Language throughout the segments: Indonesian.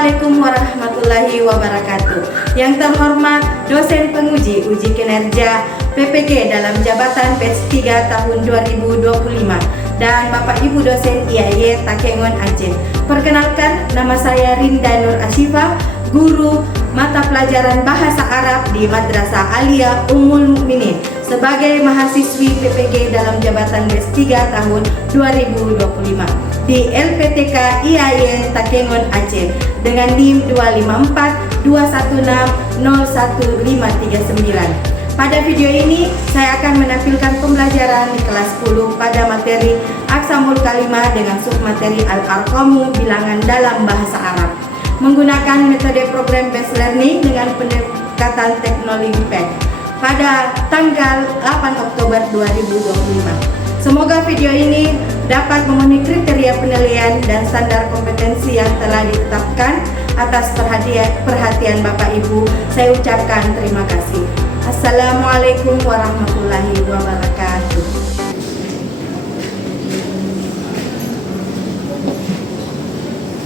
Assalamualaikum warahmatullahi wabarakatuh. Yang terhormat dosen penguji uji kinerja PPG dalam jabatan batch 3 tahun 2025 dan Bapak Ibu dosen IAIN Takengon Aceh. Perkenalkan, nama saya Rinda Nur Asyifa, guru mata pelajaran bahasa Arab di Madrasah Aliyah Ummul Mukminin sebagai mahasiswi PPG dalam jabatan batch 3 tahun 2025 di LPTK IAIN Takengon Aceh dengan NIM 25421601539. Pada video ini saya akan menampilkan pembelajaran di kelas 10 pada materi Aqsamul Kalimah dengan submateri Al-Arqamu bilangan dalam bahasa Arab menggunakan metode program based learning dengan pendekatan teknologi PEG pada tanggal 8 Oktober 2025. Semoga video ini dapat memenuhi kriteria penilaian dan standar kompetensi yang telah ditetapkan. Atas perhatian Bapak Ibu, saya ucapkan terima kasih. Assalamualaikum warahmatullahi wabarakatuh.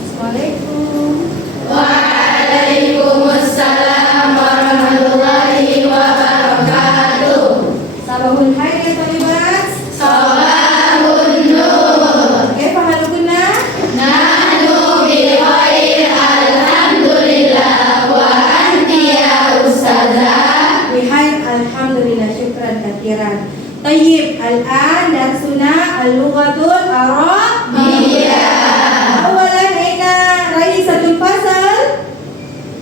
Assalamualaikum. Waalaikumsalam warahmatullahi wabarakatuh. Sabahul khair ya talibat. Sabahun nur. Kaifa halukuna? Nahnu bil khair alhamdulillah wa anti ya ustazah. Bihair alhamdulillah, syukran katsiran. Tayyib, al-an darsuna al-lughatul arabiyyah. Awalan aina raisatul fasal.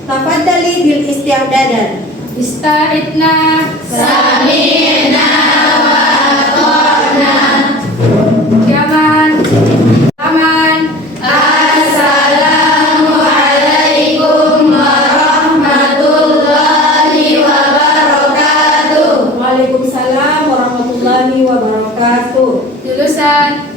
Tafaddali bil isti'dadan. Ista'idna sami'na wa ata'na. Yaman aman. Assalamualaikum warahmatullahi wabarakatuh. Waalaikumsalam warahmatullahi wabarakatuh. Lulusan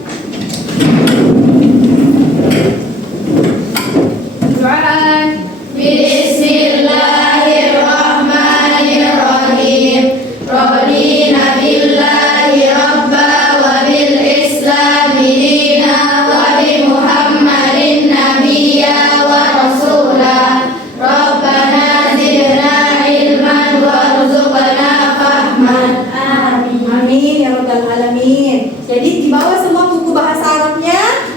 doaan. Bismillahirrahmanirrahim. Radina billahi rabba wa bil islami dina wa bi Muhammadin nabiyya wa rasula. Rabbana zidna ilman warzuqna fahman. Amin. Amin ya rabbal alamin. Jadi di bawah semua buku bahasa Arabnya.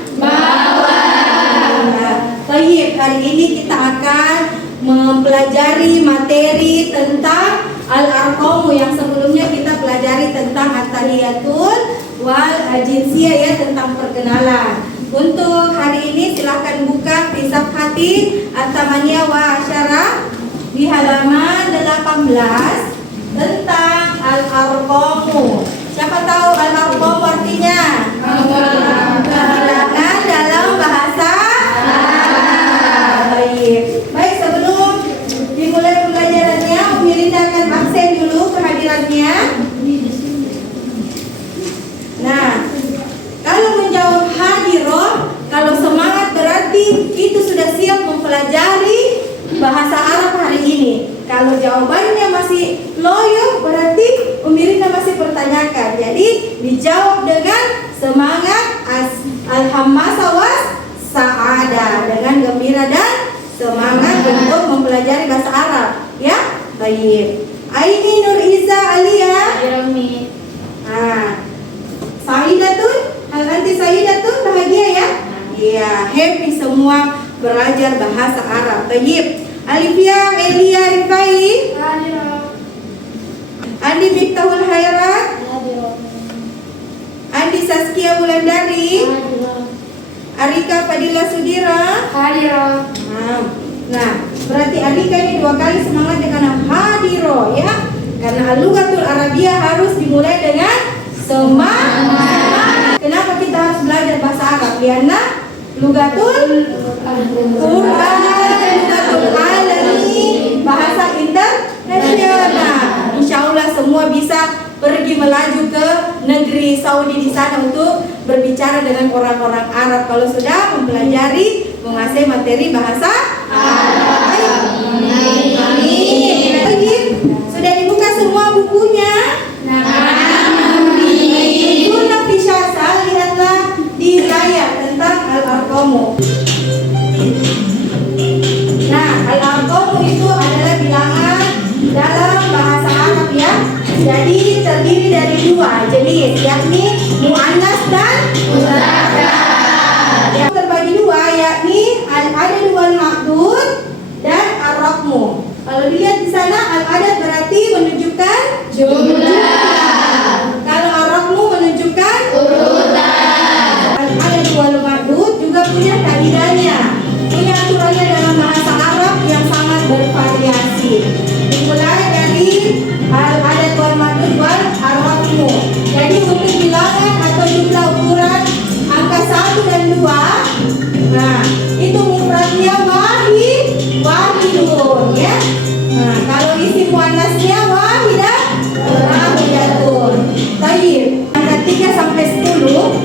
Baik, hari ini kita akan mempelajari materi tentang Al-Arqamu yang sebelumnya kita pelajari tentang At-Tahiyatul wal Jinsiyah ya, tentang perkenalan. Untuk hari ini silahkan buka fi safhati At-Tamaniyah wa Asyara di halaman 18 tentang Al-Arqamu. Siapa tahu Al-Arqamu artinya? Bilangan dalam bahasa Baik, sebelum dimulai pembelajarannya, Umi Rinda akan absen dulu kehadirannya. Nah, kalau menjawab hadiroh, kalau semangat berarti itu sudah siap mempelajari bahasa Arab hari ini. Kalau jawabannya masih loyo, berarti Umi Rinda masih pertanyakan. Jadi dijawab dengan semangat, alhamdulillah was sa'ada, dengan gembira dan semangat untuk mempelajari bahasa Arab, ya. Baik. Aini Nur Iza Alia. Nah, Sa'idatun, hal anti Sa'idatun, bahagia ya? Iya, happy semua belajar bahasa Arab. Baik. Alifia Elia Rifai. Andi Miftahul Hayrat. Andi Saskia Wulandari. Arika Fadila Sudira. Hadiro. Nah, berarti Arika ini dua kali semangat dengan hadiro ya. Karena Al-Lughatul Arabiyyah harus dimulai dengan semangat. Kenapa kita harus belajar bahasa Arab? Karena Lughatul Quran, Lughatul Alami, bahasa internasional. Insya Allah semua bisa pergi melaju ke negeri Saudi di sana untuk berbicara dengan orang-orang Arab kalau sudah mempelajari menguasai materi bahasa Arab. Amin. Sudah dibuka semua bukunya? Sunnah Fisyasa, lihatlah di layar tentang Al-Arqamu. terdiri dari dua jenis, yakni muannas dan Muzakkar. yang terbagi dua, yakni al-adad wal ma'dud dan ar-raqmu. Kalau dilihat di sana, al-adad berarti menunjukkan Jumlah. kalau ar-raqmu menunjukkan Urutan. al-adad wal ma'dud juga punya kaidahnya, punya aturannya dalam bahasa Arab yang sangat bervariasi. Dimulai dari al-adad wal ma'dud wal ar-raqmu. Jadi untuk bilangan atau jumlah ukuran angka 1 dan 2, nah itu mufradnya wahidun ya. Nah, kalau isi muannasnya wahidatun. Baik, angka 3 sampai 10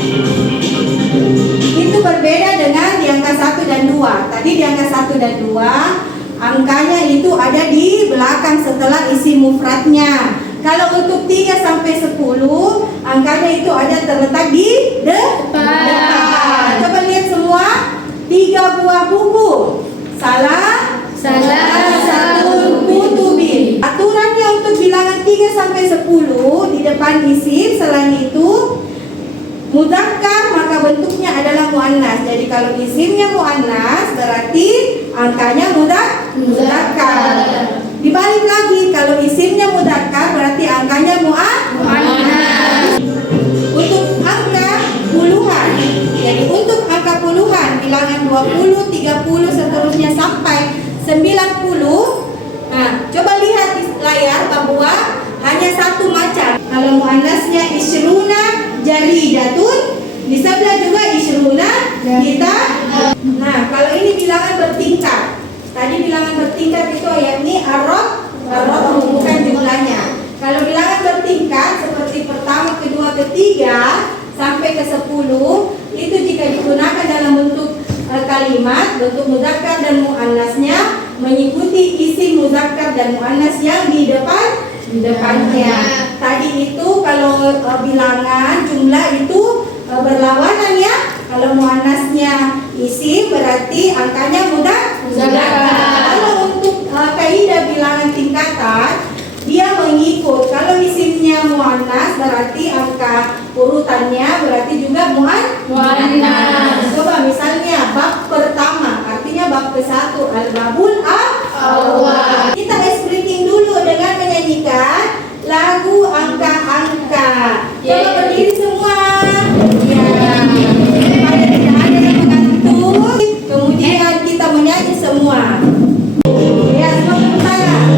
itu berbeda dengan di angka 1 dan 2. Tadi di angka 1 dan 2 angkanya itu ada di belakang setelah isi mufradnya. Kalau untuk 3 sampai 10 angkanya itu ada terletak di depan. Coba lihat semua, 3 buah buku. Salah satu kutubin. Aturannya untuk bilangan 3 sampai 10 di depan isim, selain itu muzakkar maka bentuknya adalah muannas. Jadi kalau isimnya muannas berarti angkanya muzakkar. Dibalik lagi, kalau isimnya muzakkar berarti angkanya muannas. Untuk angka puluhan, jadi untuk angka puluhan bilangan 20, 30 seterusnya sampai 90. Nah, coba lihat di layar bahwa hanya satu macam. Kalau muannasnya isruna jaridatun, di sebelah juga isruna kita. Nah, kalau ini bilangan bertingkat. Tadi bilangan bertingkat itu yakni arad bukan jumlahnya. Kalau bilangan bertingkat seperti pertama, kedua, ketiga sampai ke 10 itu jika digunakan dalam bentuk kalimat, bentuk muzakkar dan muannasnya mengikuti isi muzakkar dan muannas yang di depannya. Tadi itu kalau bilangan jumlah itu berlawanan ya. Kalau muannasnya isim berarti angkanya muzakkar. Kalau untuk kaidah bilangan tingkatan dia mengikut. Kalau isimnya muannas berarti angka urutannya berarti juga muannas. Coba misalnya bab pertama, artinya bab ke-1 al-babul awwal. Kita ice breaking dulu dengan menyanyikan lagu angka-angka. Coba berdiri semua. Ya. Supaya tidak ada yang mengantuk. Kemudian kita menyanyi semua. Ya, semua tepuk tangan.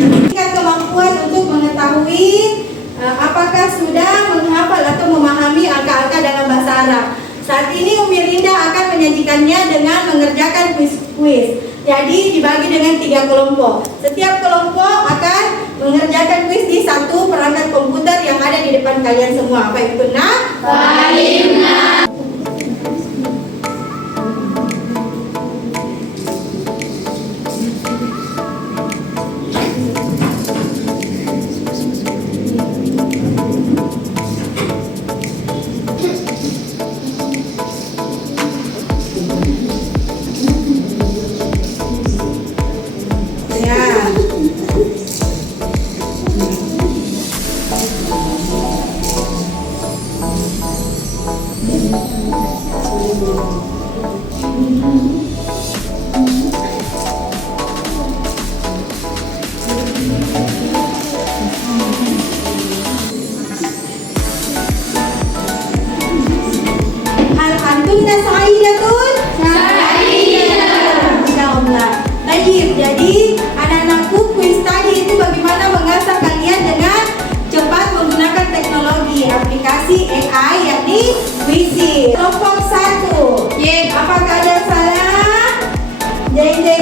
Tingkat kemampuan untuk mengetahui apakah sudah menghafal atau memahami angka-angka dalam bahasa Arab. Saat ini Umi Rinda akan menyajikannya dengan mengerjakan kuis-kuis. Jadi dibagi dengan 3 kelompok. Setiap kelompok akan mengerjakan kuis di satu perangkat komputer yang ada di depan kalian semua. Baik, benar? Fahimna. Ya.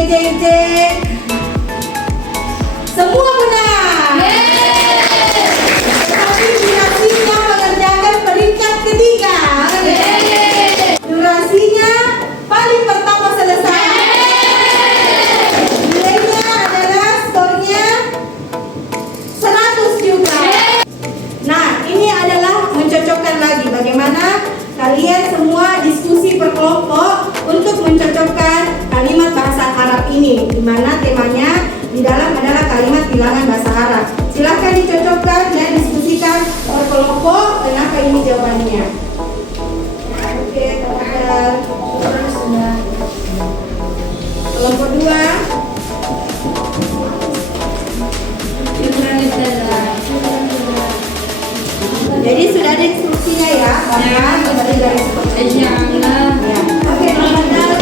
JJ. Semua benar. Tetapi durasinya mengerjakan peringkat ketiga. Durasinya paling pertama selesai. Nilainya adalah skornya 100 juga. Nah, ini adalah mencocokkan lagi bagaimana kalian semua diskusi per kelompok untuk mencocokkan kalimat bahasa Arab ini, di mana temanya di dalam adalah kalimat bilangan bahasa Arab. Silakan dicocokkan dan diskusikan per kelompok. Kenapa ini jawabannya? Oke, teman-teman. Kelompok 2. Jadi sudah ada instruksinya ya, kapan kembali dari seperti ya. Oke, teman-teman,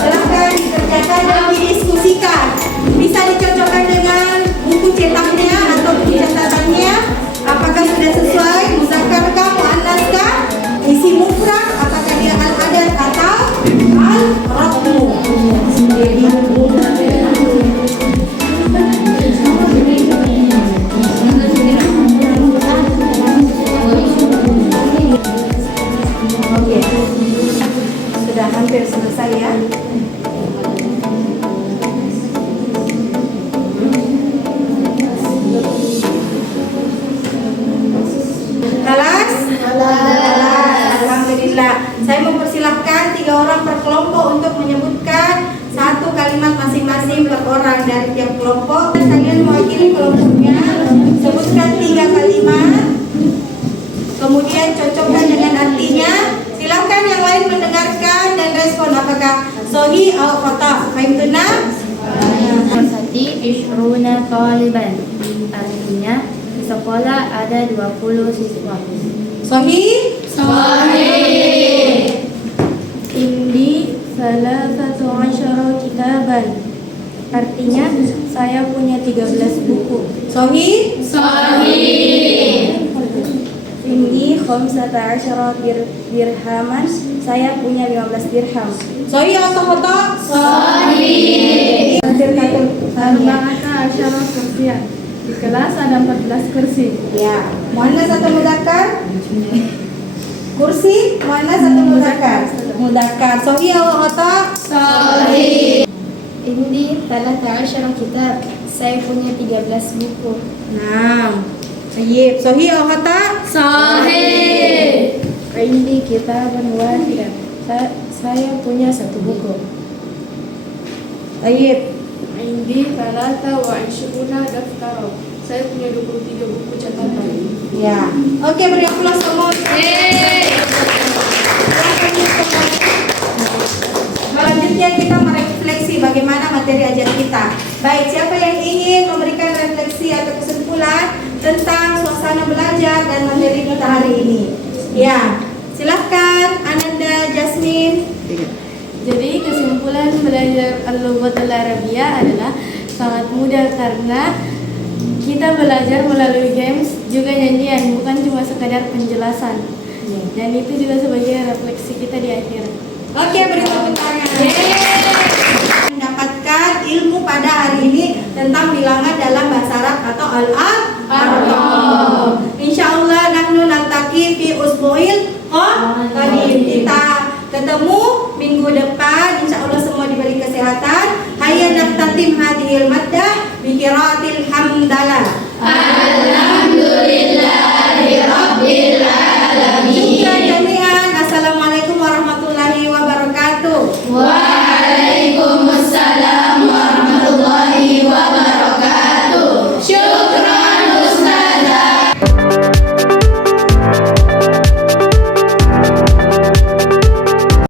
silahkan dikerjakan dan didiskusikan. Bisa dicocokkan dengan buku cetaknya atau buku catatannya. Apakah sudah sesuai? Muzakarkah, muannaskah, isi mufrad, apakah dia al-adat atau al-raqmu? Oke, sudah hampir selesai ya. Kelas? Alhamdulillah. Saya mempersilahkan 3 orang per kelompok untuk menyebutkan satu kalimat masing-masing per orang dari tiap kelompok. Kalian mewakili kelompoknya, sebutkan 3 kalimat, kemudian cocokkan dengan artinya. Silakan yang lain mendengarkan dan respon apakah sahih atau khata. Fahimtuna? Sati ishruna taliban. Artinya di sekolah ada 20 siswa. Sahih? Indi salasatu asyara kitaban. Artinya saya punya 13 buku. Sahih? Indi khamsata asyara dirhaman. Saya punya 15 dirham. Sahih atau khata? Arba'ata asyara kursiyan. Di kelas ada 14 kursi. Ya. Muannas atau mudzakkar? Kursi? Muannas atau mudzakkar? Mudzakkar. Sahih atau khata? Indi talata asyara kitab. Saya punya 13 buku. Nah. Tayyib. Sahih atau khata? Indi kitaban wahidan. Saya punya 1 buku. Tayyib. Indi talata wa ishruna daftara. Saya punya 23 buku catatan. Ya. Oke, beri aplaus semua. Selanjutnya kita merefleksi bagaimana materi ajar kita. Baik, siapa yang ingin memberikan refleksi atau kesimpulan tentang suasana belajar dan materi kita hari ini? Ya, silahkan Ananda Jasmine. Jadi kesimpulan belajar al-lughatul arabiyah adalah sangat mudah karena kita belajar melalui games juga nyanyian, bukan cuma sekadar penjelasan. Dan itu juga sebagai refleksi kita di akhir. Oke, beri tepuk tangan. Mendapatkan ilmu pada hari ini tentang bilangan dalam bahasa Arab atau al-arab. Insyaallah nahnu naltaqi fi usbu'il qadim. Kita ketemu minggu depan. Insyaallah semua diberi kesehatan. Hayya naftatim hadhil maddah bi qiraatil hamdalah.